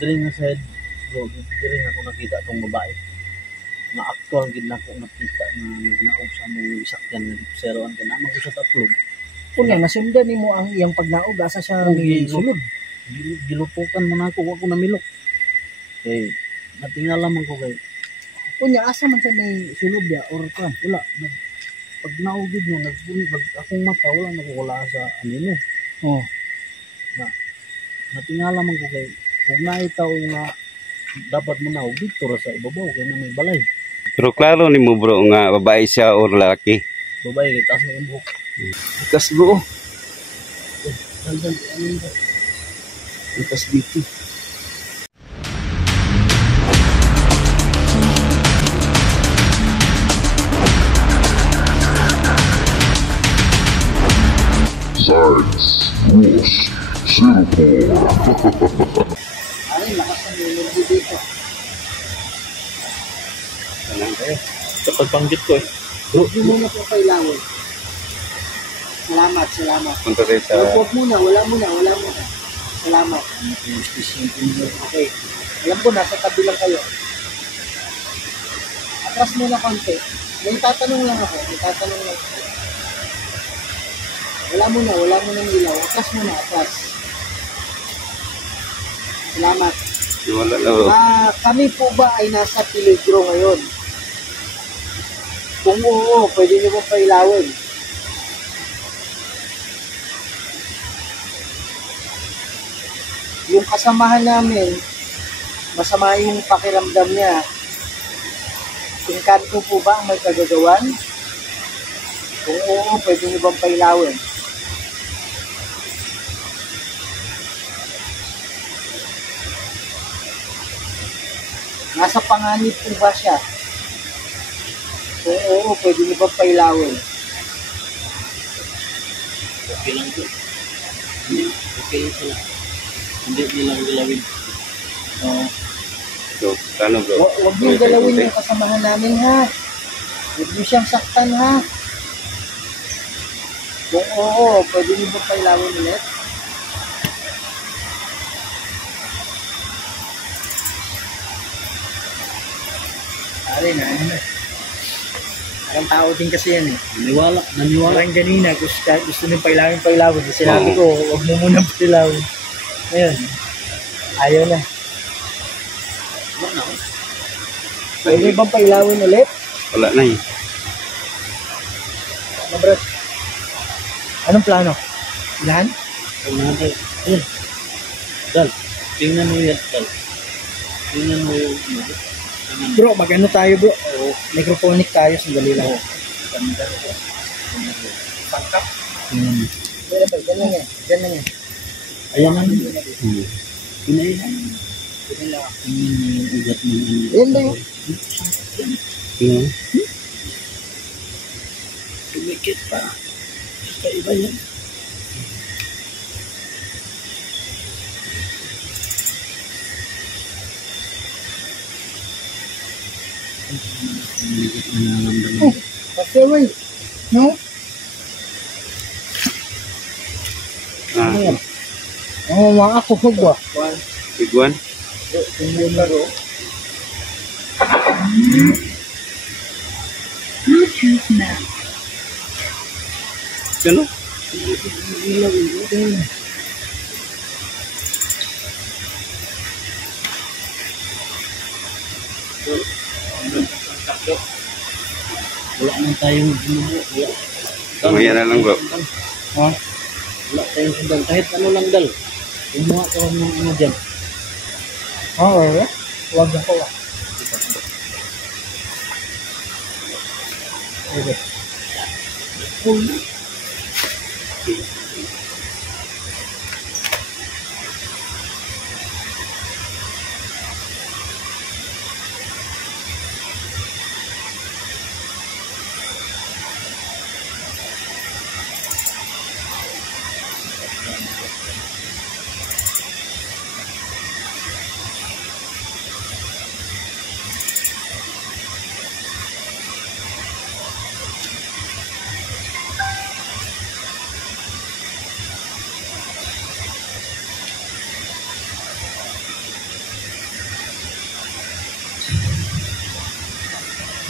diri nga side bro, diri nga ako nakita tong babae. Nga actual gid na ako nakita nga nagnaog sa mong sakyan nga seroan ka na mag-usat upload. Kunya nasundan nimo ang iyang pagnaog asa siya sulod. Gilupukan mo na ako namilok. Kay natingala man ko kay Kunya asa man siya may sulod ya or kan wala pag naugid niya nagbulag akong mata wala nakuwala sa anino. Oh. Natingala man ko kay kung naitaw nga dapat mo naog dito ra sa ibabaw kay na may balay. Pero klaro ni mo bro nga babae siya o lalaki. Babae kay taas na imbuhok. Ikas bro. Dandan ano yun? Ikas dito. Science Wars Singapore. Ay lakas ng energy dito. Tanang kayo. Sa pagpanggit ko Hindi mo na po kailangan. Salamat. Punta tayo sa... Huwag muna, wala muna. Salamat. Okay. Alam ko, nasa tabi lang kayo. Atras muna konti. May tatanong lang ako. Wala muna ilaw. Atras muna. Salamat. Wala na bro. Kami po ba ay nasa peligro ngayon? Kung oo, pwede niyo pong pailawin. Yung kasamahan namin, masama yung pakiramdam niya. Engkanto po ba ang may kagagawan? Kung oo, pwede niyo bang pailawin? Nasa panganib po ba siya? Kung oo, pwede niyo bang pailawin? okay lang to. Okay lang sila. Hindi nilang galawin. So, ano bro? Huwag niyo galawin yung kasamahan namin ha. Huwag niyo siyang saktan ha. Kung oo, pwede niyo bang pailawin ulit? Na. Parang tao din kasi yan eh. Naniwala. Parang kanina, gusto nyo pailawin. Sinabi ko, huwag mo muna pailawin. Ngayon, ayaw na. Wala na. Pwede bang pailawin ulit? Wala na eh. Brad, anong plano? Ilahan? Kung natin. Ayun. Dal. Tingnan mo yan, Dal. Tingnan mo yung Bro, magano tayo bro? Microphonic tayo, sandali lang. Pangkap? Ganun yan. ayan na. Pinailan. Tingnan mo yung ugat ng ano. Ayan ba yun? Tumikit pa. Kaiba yan. Okay, wait. No? Ano yan? Mga ako ba? Iguan? Tingnan mo bro. Bluetooth map. Ano? Wala man tayong wala. Mamaya na lang bro. Ha? Wala tayong sundan. Kahit ano lang Dal. Kumuha ka lang ng ano dyan. Okay. Huwag ako. Okay.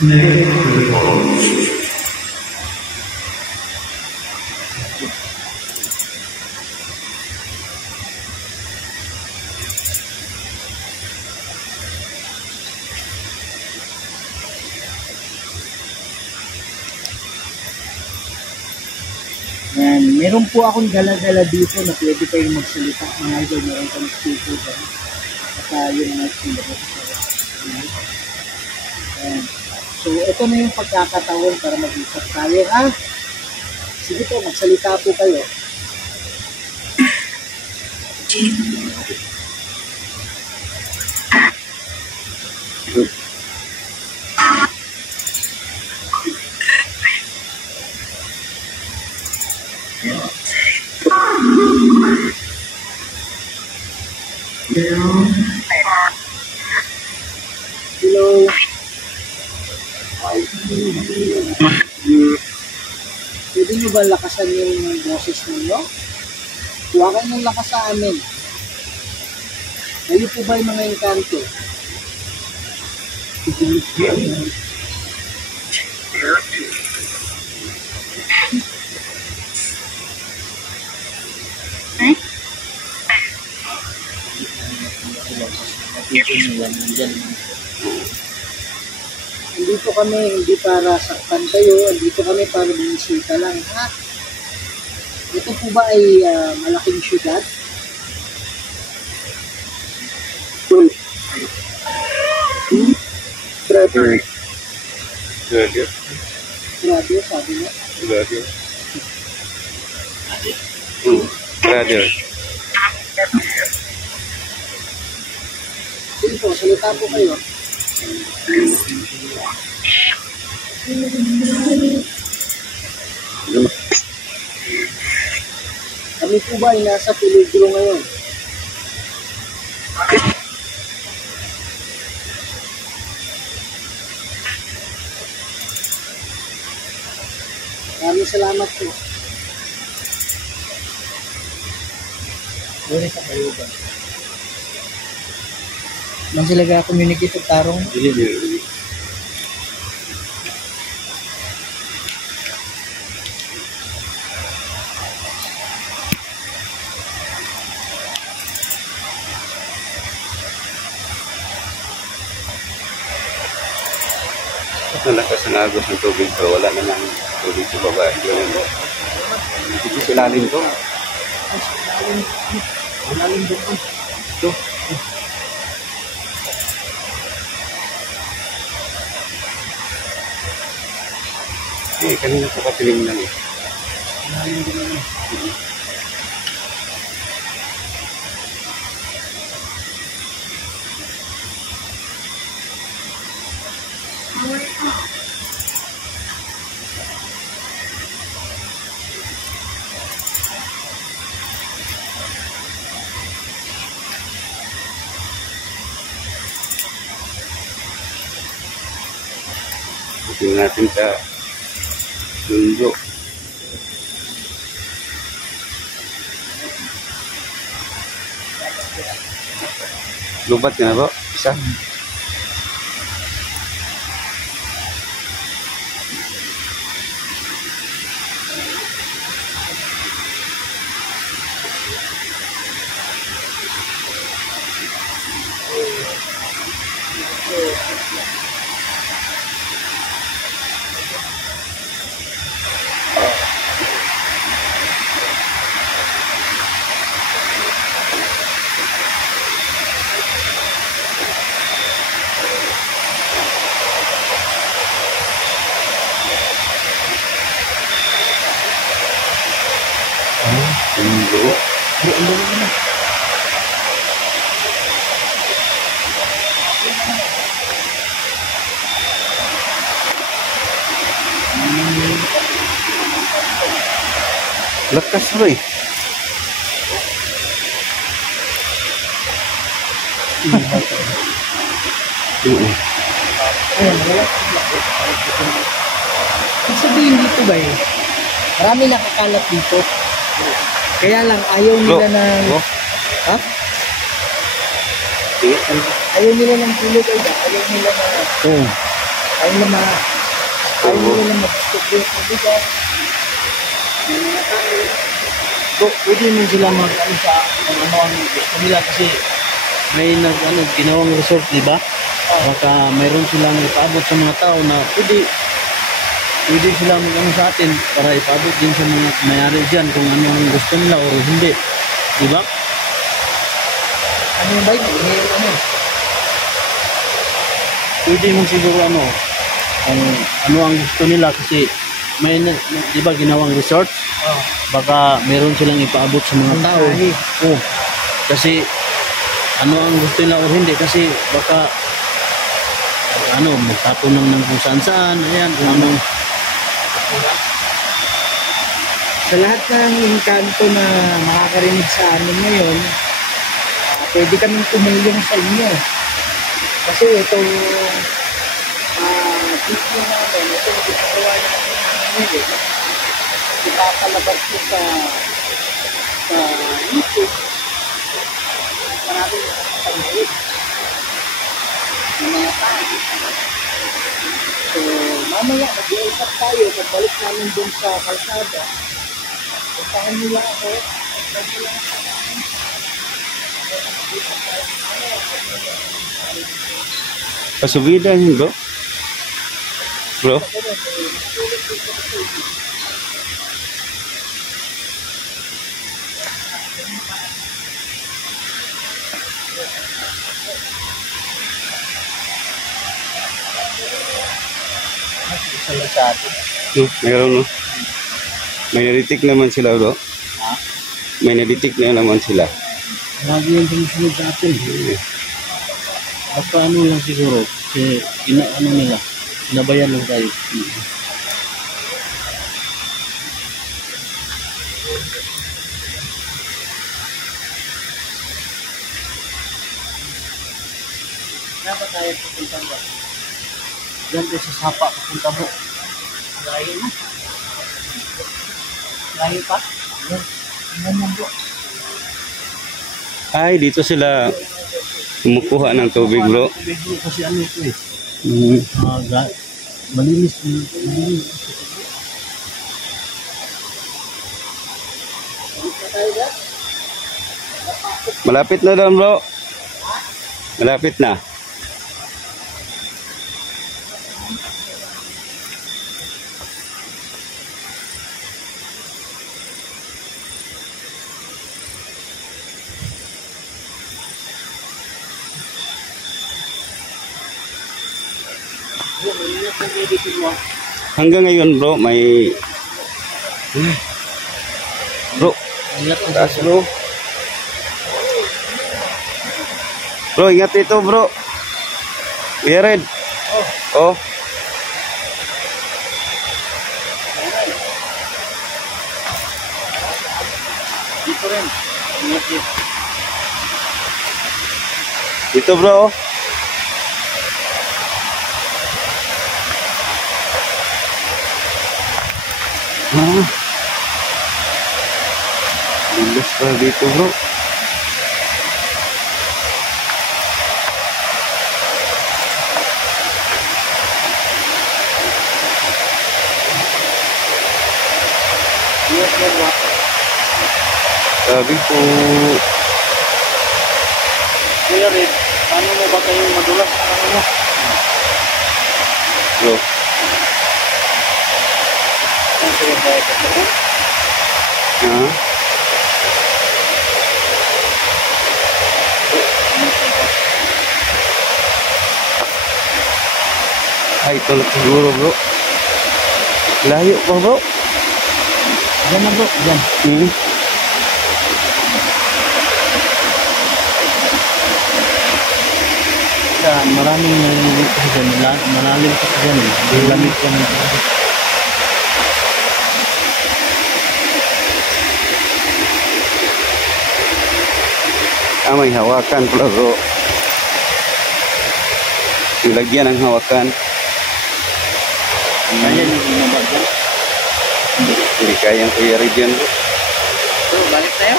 Yan, meron po akong dala-dala dito na pwede kayong magsalita. Mga idol, meron kang speaker dyan. At yung mic nila. Yan. So, ito na yung pagkakataon para mag-usap tayo, ha? Sige po, magsalita po kayo. Hello. Pwede nyo ba lakasan yung boses ninyo? Huwag kayo ng lakas sa amin. Kayo po ba yung mga engkanto? Andito kami hindi para saktan kayo, andito kami para bumisita lang, ha? Ito po ba ay malaking syudad? Radio. Radio, sabi niya. Radio. Radio. Sige po, salita po kayo. Kami po ba ay nasa peligro ngayon? Maraming salamat po. Sorry sa kayo ba? Nang sila ga-communicate at tarong? Nalakas ang agos ng tubig pero wala namang tubig sa baba. Dito sa ilalim to. Malalim doon. Ito. Kanina ko patiling lang eh. Malalim doon. Tingnan natin sa mundo. Lubat ka na ba? Isa? Mundo. Lakas ba eh? Ayan, wala. Ibig sabihin dito ba eh? Marami nakakalat dito. Kaya lang ayaw nila ng... Ha? Ayaw nila ng tulog ay ayaw nila na... Ayaw nila mag-distribute ng bigas. May mga tao. So, pwede mo sila mag-ano sa kung ano ang gusto nila kasi may ginawang resort, di ba? Baka mayroon silang ipaabot sa mga tao na pwede sila mag-ano sa atin para ipaabot din sa mga mayari dyan kung ano ang gusto nila o hindi. Di ba? Ano ba yun? May ano? Pwede mo siguro kung ano ang gusto nila kasi may, di ba, ginawang resort? Oh. Baka meron silang ipaabot sa mga tao. Mensahe. Oh, kasi ano ang gusto nila o hindi kasi baka magtapon ng kung saan ayan kung anong Sa lahat ng engkanto na makakarinig sa amin ngayon, pwede kaming tumulong sa inyo. Kasi itong video namin, ito ginagawa namin ngayon, ipapalabas ko sa YouTube. Maraming panood ng mga tao. So, mamaya mag-iusap tayo pagbalik namin dun sa kalsada. Puntahan nila ako. Pasubida yun, bro. Bro? sila sa atin. Meron, no? May naditik naman sila, bro. Ha? May naditik na naman sila. Lagi yung sumusunod sa atin. Baka lang siguro kasi nila sinabayan lang tayo. Dapat tayo pupunta ba? Diyan tayo sa Sapa papunta mo. Layo na. Layo pa? Yan. Yan lang bro. Ay, dito sila kumukuha ng tubig, bro. Kasi ito eh. Mm. Malinis. Malapit na doon, bro. Malapit na. Hanggang ngayon, bro, may... Bro, taas, bro. Bro, ingat ito, bro. Yared. Oh. Dito rin. Ingat dito. Ito, bro. Bilis pa dito, bro. Sabi po. Kuya Red, paano mo ba kayong madulas? Ano mo? Bro. Ang sila tayo kasi. Ha? Ay, ito na siguro, bro. Layo pa, bro. Diyan na bro, diyan. Maraming nalilip kasi dyan. Malalim kasi dyan eh. Lamig yan. May hawakan pala, bro. Ilagyan ang hawakan. Kaya yung ginabag dyan. Hindi kayang Kuya Red yan, bro. Bro, balik tayo.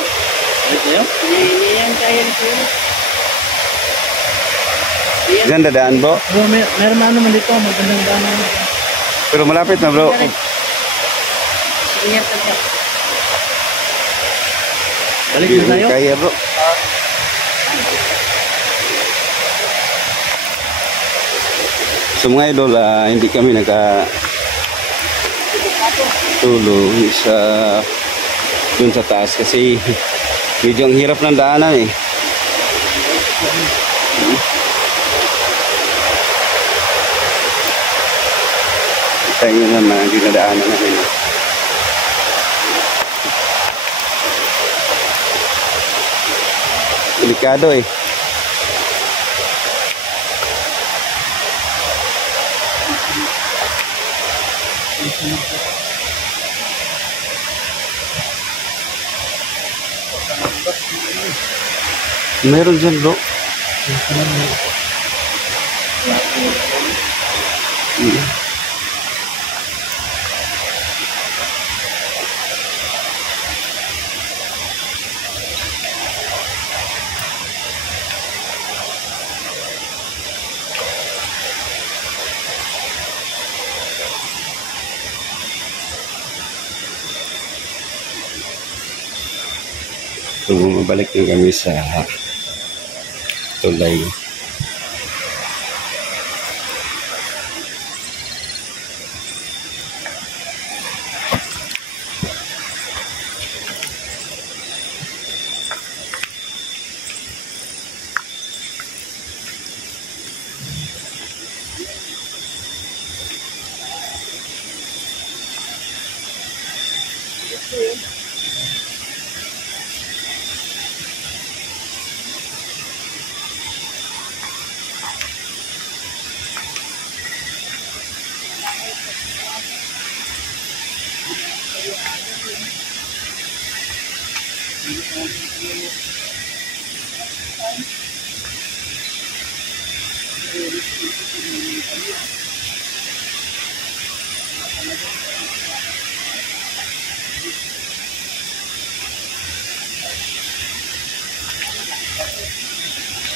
Balik tayo? Hindi yan kaya ni Kuya. Diyan dadaan bro. Oh, meron na naman dito, magandang daanan. Pero malapit na bro. Ingat ka. Balik na tayo. Kaya bro. So mga idol, hindi kami tulong sa dun sa taas kasi medyo ang hirap ng daanan eh. Kita nyo naman ang dinadaanan namin. Delikado eh. Meron dyan bro. So mabalik na kami sa tulay.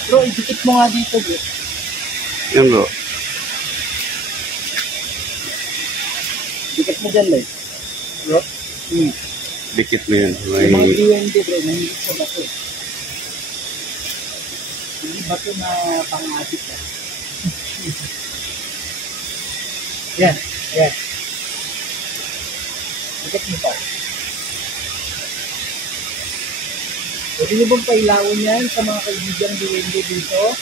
Bro, idikit mo nga dito, bro. Yan bro. Dikit mo dyan, Lloyd. Bro? Dikit mo yun. Yung mga May DND, bro, nahihigit sa bato. Hindi bato na pang-adik. Yan, yan. Dikit mo pa. Pwede nyo bang pailawin yan sa mga kaibigang DND dito?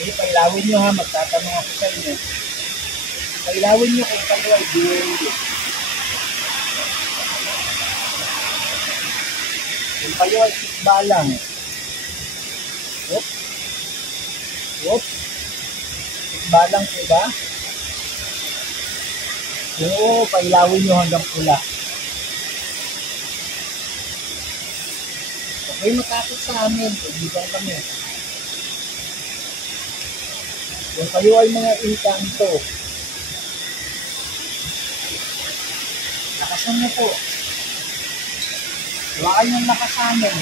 Pwede pailawin nyo ha, magtatanong ako sa inyo. Pailawin nyo kung kayo ay DND. Kung kayo ay tikbalang. Whoop. Whoop. Tikbalang po ba? Oo, pailawin nyo hanggang pula. Okay, matakot sa amin. Kaibigan kami. Kung kayo ay mga inkanto, lakasan niyo po. Wala kayong lakasanin.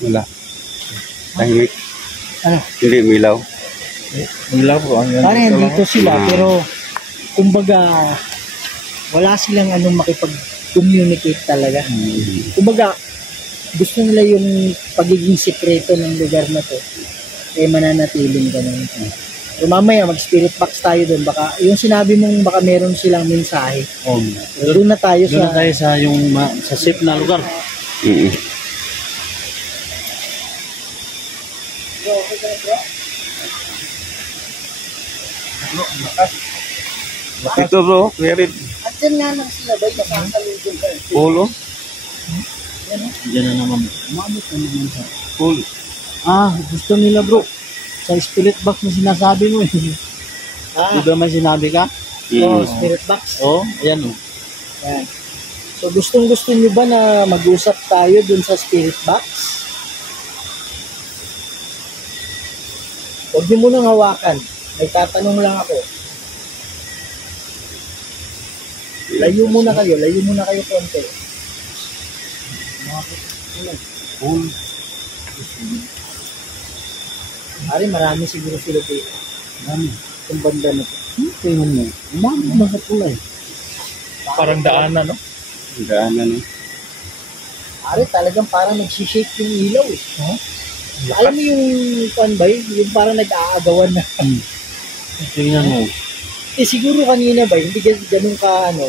wala. Tahimik. Ano? Hindi umilaw. Wala po. Parang dito sila, pero kumbaga, wala silang anong makipag-communicate talaga. Kumbaga, gusto nila yung pagiging sekreto ng lugar na to, eh mananatiling ganun. So mamaya, mag-spirit box tayo doon. Baka, yung sinabi mong baka meron silang mensahe. Doon na tayo Doon na sa... tayo sa yung sa safe na lugar. Ito bro, Kuya Red. At dyan nga lang sila, bay, nakakalugod ka. Polo. Diyan na naman. Umamot na naman sa... Polo. Gusto nila bro. Sa spirit box na sinasabi mo eh. Di ba may sinabi ka? Oh, spirit box. Ayan o. Yan. So gusto niyo ba na mag-usap tayo dun sa spirit box? Huwag niyo munang hawakan. May tatanong lang ako. Layo muna kayo konti. Full. Pare, marami siguro sila dito. Dami. Itong banda na to. Tingnan mo. Umabot na sa tulay. Parang daanan, no? Ang daanan, no? Pare, talagang parang nagsishake yung ilaw eh. Alam mo yung pan ba yung parang nag-aagawan na. Tingnan mo. Eh siguro kanina ba, hindi ganun ka ano.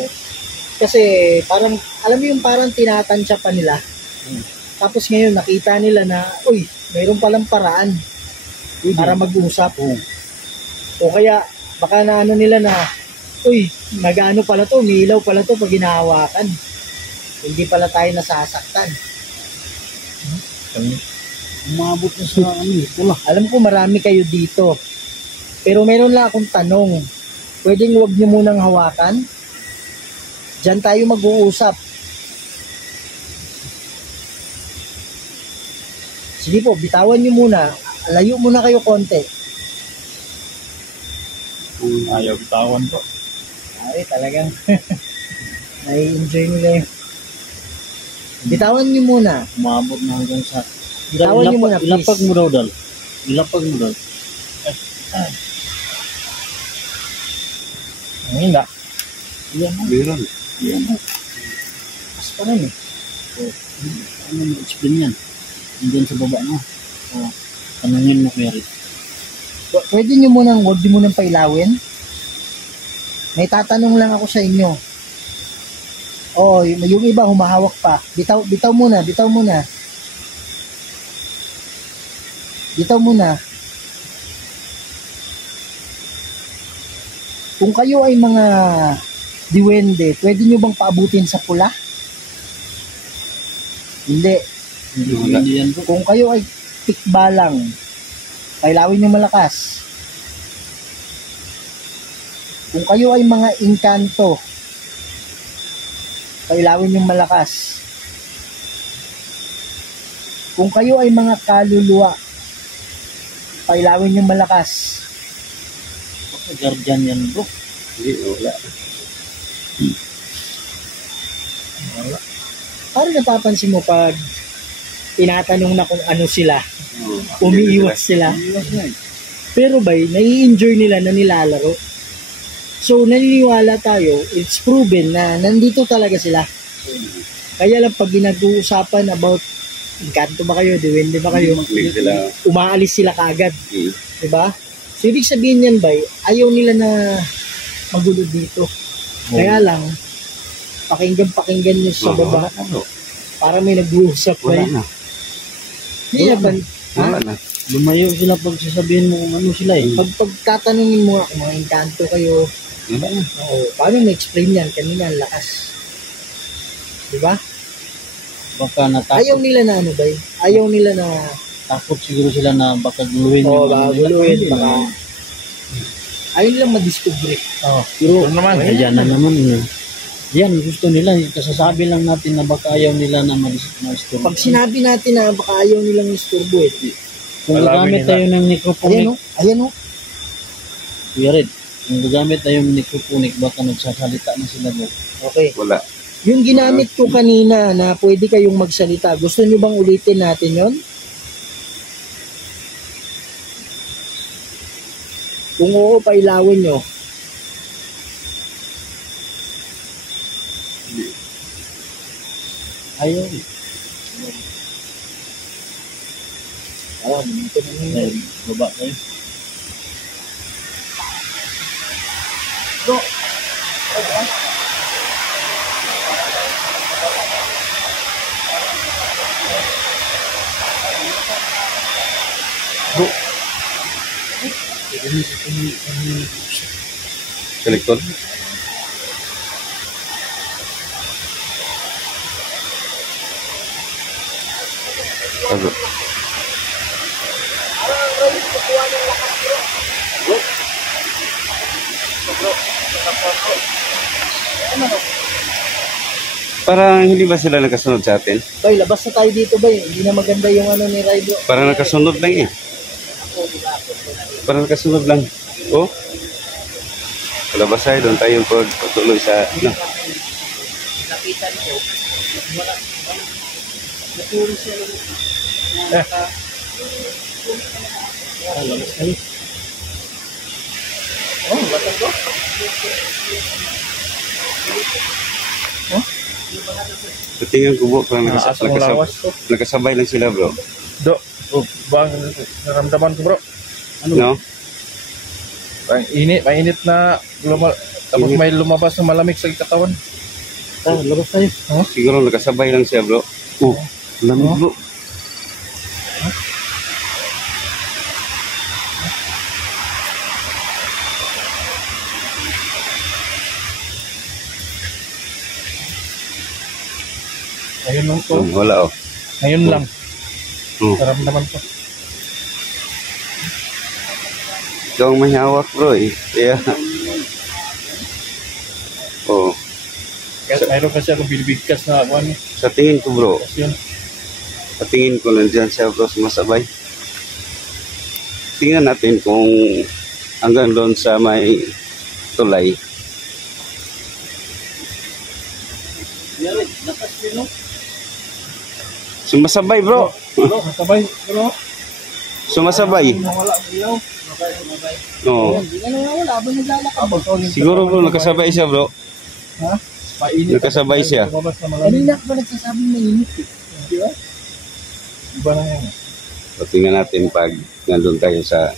Kasi parang, alam mo yung parang tinatansya pa nila. Tapos ngayon nakita nila na, uy, mayroon palang paraan para mag-usap. O kaya, baka na ano nila na, uy, nag-ano pala to, may ilaw pala to pag hinahawakan. Hindi pala tayo nasasaktan. Umabot na sa pula. Alam ko marami kayo dito. Pero meron lang akong tanong. Pwedeng huwag nyo munang hawakan? Diyan tayo mag-uusap. Sige po, bitawan nyo muna. Layo muna kayo konti. Ayaw bitawan po. Ay, talagang nai-enjoy nila yun. Bitawan nyo muna. Umabot na hanggang sa... Bitawan nyo muna, please. Ilapag mo daw, Dal. Ilapag mo daw. Ang hina. Yan mo. Meron. Yan mo. Pas pa rin eh. So, ano mo explain yan? Nandiyan sa baba mo. So, tanungin mo kaya rin. Pwede nyo munang, huwag nyo munang pailawin. May tatanong lang ako sa inyo. Oo, yung iba humahawak pa. Bitaw muna, bitaw muna. Bitaw muna. Kung kayo ay mga diwende, pwede nyo bang paabutin sa pula? Hindi. Hindi yan bro. Kung kayo ay tikbalang, pailawin nyo malakas. Kung kayo ay mga inkanto, pailawin yung malakas. Kung kayo ay mga kaluluwa, pailawin yung malakas. Guardian yan bro. Hindi, wala. Parang napapansin mo pag tinatanong na kung ano sila, Oo. umiiwas sila. Iwas na eh. Pero bay, nai-enjoy nila na nilalaro. So, naniniwala tayo, it's proven na nandito talaga sila. Kaya lang pag ginag-uusapan about inkanto ba kayo, diwende ba kayo, Hindi sila. umaalis sila kaagad. Hmm. Diba? So, ibig sabihin yan, bay, ayaw nila na magulo dito. Kaya lang, pakinggan nyo sa baba. Wala na. Para may nag-uusap, Wala bay. na. Hindi na ba? Wala na. Lumayo sila pag sasabihin mo kung ano sila eh. Pag tatanungin mo kung mga inkanto kayo, Wala na. paano na-explain yan? Kanina, ang lakas. Diba? Baka natakot. Ayaw nila na ano, bay? Ayaw nila na Takot siguro sila na baka guluhin ano nila. baguluhin. Hindi Baka, naman. ayaw nilang madiscover. Pero Ano naman? Ayan na naman. Yan, gusto nila. Kasasabi lang natin na baka ayaw nila na ma-store. Pag sinabi natin na baka ayaw nilang isturbo eh. Kung Alamin gagamit nila. tayo ng necroponic, Ayan o, ayan o. Kuya Red, kung gagamit tayo ng necroponic, baka nagsasalita na sila bro. Okay. Wala. Yung ginamit ko kanina na pwede kayong magsalita, gusto nyo bang ulitin natin yon? Kung oo, pailawin nyo. Ayaw eh. Dito na yun. Dahil baba tayo. Kolektor. Ano? Parang hindi ba sila nakasunod sa atin? Bay, labas na tayo dito, bay. Hindi na maganda yung ano ni Raido. Parang nakasunod lang eh. Parang nakasunod lang. Oh? Palabas tayo, doon tayo pagtuloy sa... Ano? Nakitan ko. Wala. Naturo siya lang. Eh. Ay. Oh, batang ko. Tingnan ko bro, parang Naasa mong lawas ko. nakasabay lang sila bro. Do, oh, bang naramdaman ko bro. No? Mainit na tapos Init. may lumabas na malamig sa katawan. Oh, labas tayo. Siguro nakasabay lang siya bro. Oh, lamig bro. Ayun lang ko. Wala oh. Ngayon lang. Oh. Naramdaman ko. Ikaw ang may hawak bro eh. Kaya. Oh, Kasi mayroon kasi akong binibigkas na ako ano. sa tingin ko bro, Kasi yun. sa tingin ko nandiyan siya bro sumasabay. Tingnan natin kung hanggang doon sa may tulay. Yari, lakas din, no? Sumasabay bro. Bro, sabay bro. Sumasabay. Nawala ang ilaw. Oo. Hindi na nawawala habang naglalakad. Siguro bro nakasabay siya bro. Ha? Painit. Nakasabay siya. Lumabas na malamig. Kanina ka pa nagsasabing mainit eh. Di ba? Iba na yan. So, tingnan natin pag nandun tayo sa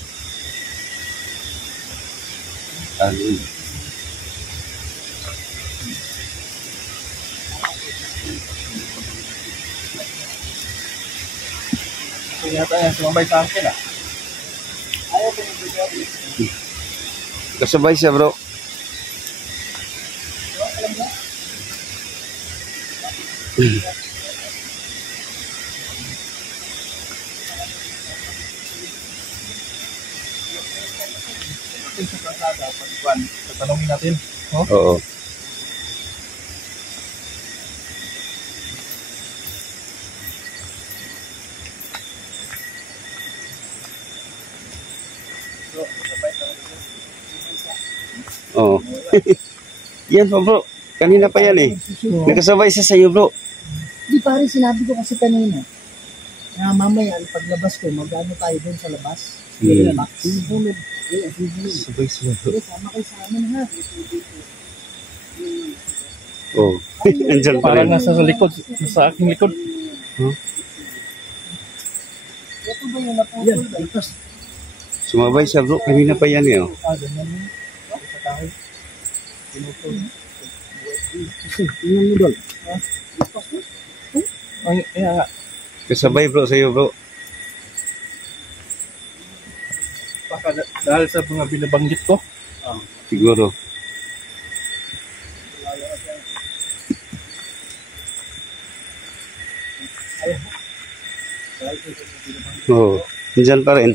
Kaya tayo sumabay sa akin ah. kasabay siya bro. Sa kalsada, pagkuhan. Tatanungin natin. Oh? Oo. Oo. Yan pa bro. Kanina pa yan eh. Nakasabay siya sa iyo bro. Di pare, sinabi ko kasi kanina na mamaya paglabas ko, mag-ano tayo dun sa labas. Hmm. Susunod. Sabay siya bro. Sige, sama kayo sa amin ha. Oo. Andyan pa Parang rin. nasa sa likod, sa aking likod. Ito ba yung naputol ba? Ipas. Sumabay siya bro. Kanina pa yan eh. Oh. Ganyan yun. Sa kahoy. Pinutol. Kasi, tingnan mo doon. Ay, kaya nga. Kasabay bro sa iyo bro. Baka dahil sa mga binabanggit ko. Siguro. Oo. Andyan pa rin.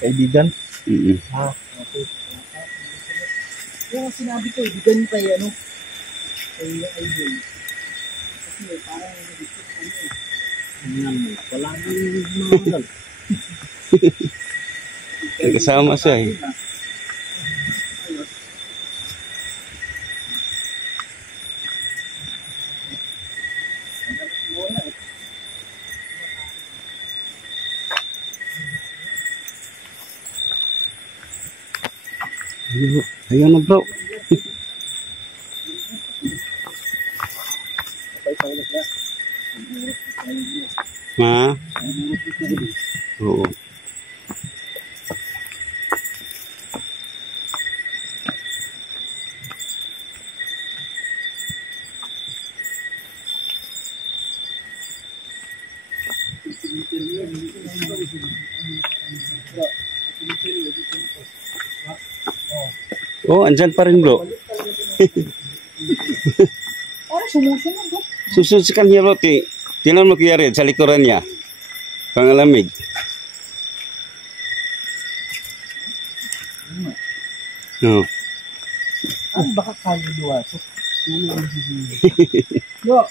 Kaibigan. Mm-mm. Yung sinabi ko, ibigan pa yung ano, kay Idol. Kasi parang wala nang mga Nagkasama siya eh. Ayun na bro. Ma? Oo. Oh, andyan pa rin bro. parang sumusunod ba? Susunod sa kanya bro. Tingnan mo kaya rin sa likuran niya. Pangalamig. Oh. Ah, baka kaluluwa to. Bro,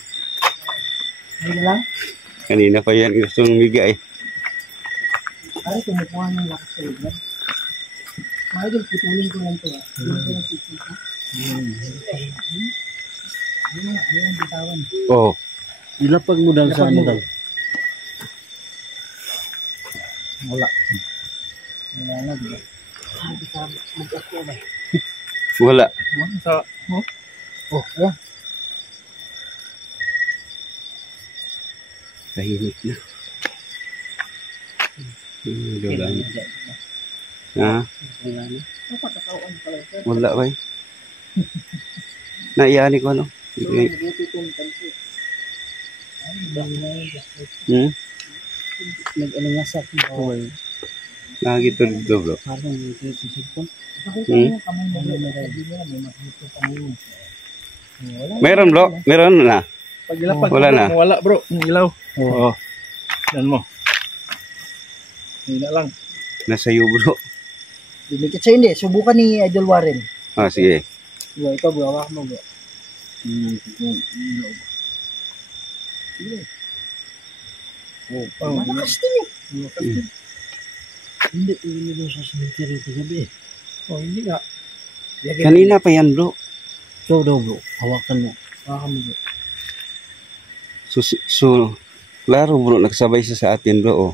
ayun lang. Kanina pa yan gustong umigay. Ay, kumukuha ng lakas sa iba. Idol, putulin ko lang to ah. Yung ko yung sisip ha. Ayun, bitawan. Oh. Ilapag mo dal sa Ilapag ano mo. dal. Wala. Wala na, di ba? Mag-ako ba? Wala. Sa, Oh, ayan. Tahimik na. Wala na. Ha? Wala na. Wala ba? Naiyani ko ano? Hmm? Nag-ano nga sa akin. Oh. Nakagito dito bro. Parang ito sa sipon. Hmm? Meron bro? Meron na? pag ilapag Wala bro, na. Wala bro, yung ilaw. Oo. Yan mo. Hindi na lang. Nasa iyo bro. Dumikit sa hindi. Subukan ni Idol Warren. Ah, sige. Diba, ikaw bro, hawak mo bro. Oh, Malakas din eh. Hindi ko daw sa cemetery kagabi. oh, hindi nga. Kanina pa yan bro. Ikaw daw bro, hawakan mo. Hawakan mo bro. So, klaro bro, nagsabay siya sa atin bro. Oh.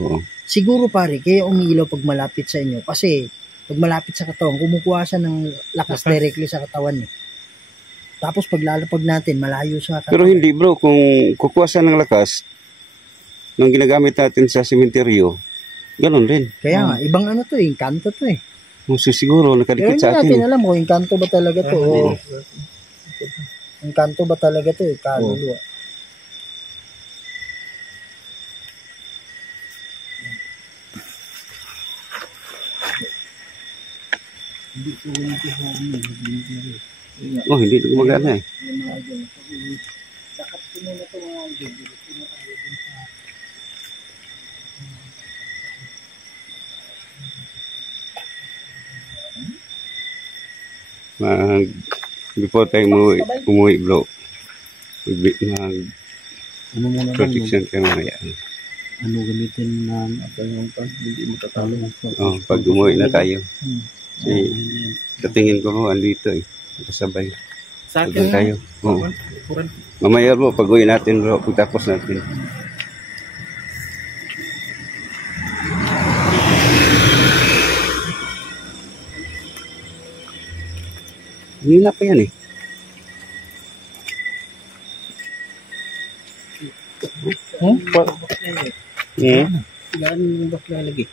Oo. Siguro pare, kaya umiilaw pag malapit sa inyo. Kasi pag malapit sa katawan, kumukuha siya ng lakas directly sa katawan niyo. Tapos pag lalapag natin, malayo sa katawan. Pero hindi bro, kung kukuha siya ng lakas, nung ginagamit natin sa sementeryo, ganun rin. Kaya nga, ibang ano to eh, inkanto to eh. So, siguro, Pero nakadikit hindi sa natin atin. alam kung inkanto ba talaga to. O, inkanto ba talaga to eh, kaluluwa. Oh, hindi ito gumagana eh. Before tayo umuwi bro, Ano mo naman, protection kayo mamaya. ano gamitin na apa yung pag hindi matatalo. Oh, pag umuwi na tayo. Kasi, katingin ko bro, andito eh. Kasabay. Sa Doon akin tayo. Oo. Kuran. Mamaya bro, pag uwi natin bro, pagtapos natin. Nila pa yan eh. Hmm? Gaan mo bakla lagi.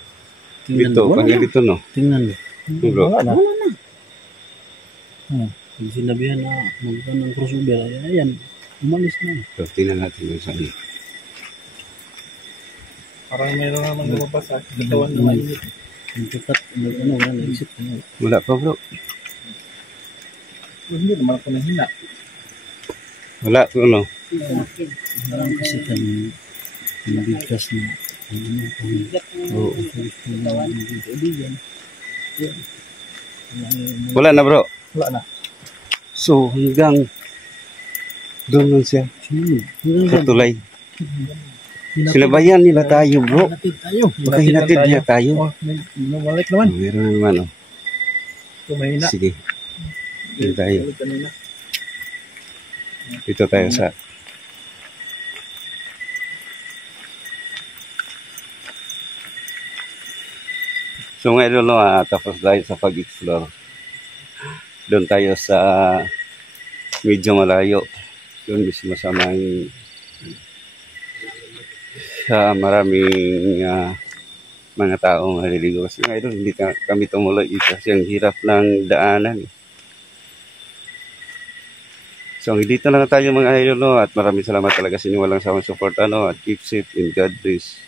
Dito, pag dito no. Tingnan mo. Bro. Pag sinabihan na magpan ng crossover, ayan, umalis na. So, tingnan natin yung saan. Parang mayroon naman lumabas sa katawan na mainit. Yung tukat, ano, wala naisip. Wala pa bro. Hindi naman ako nahina. Wala pa ano. Parang kasi kami, yung bigkas na, ano, Oo. kaibigan. Wala na bro. Wala na. So, hanggang doon lang siya. Sa tulay. Sinabayan nila tayo bro. Hinatid tayo. Baka hinatid niya tayo. Oh, bumalik naman. Meron naman oh. Tumahina. Sige. Dito tayo. Balik kanina. Dito tayo sa So ngayon no, tapos tayo sa pag-explore. Doon tayo sa medyo malayo. Doon mismo sa maraming mga tao maliligo. Kasi ngayon hindi kami tumuloy kasi ang hirap ng daanan. So dito lang tayo mga idol no, at maraming salamat talaga sa inyo walang sawang support at keep safe in God bless.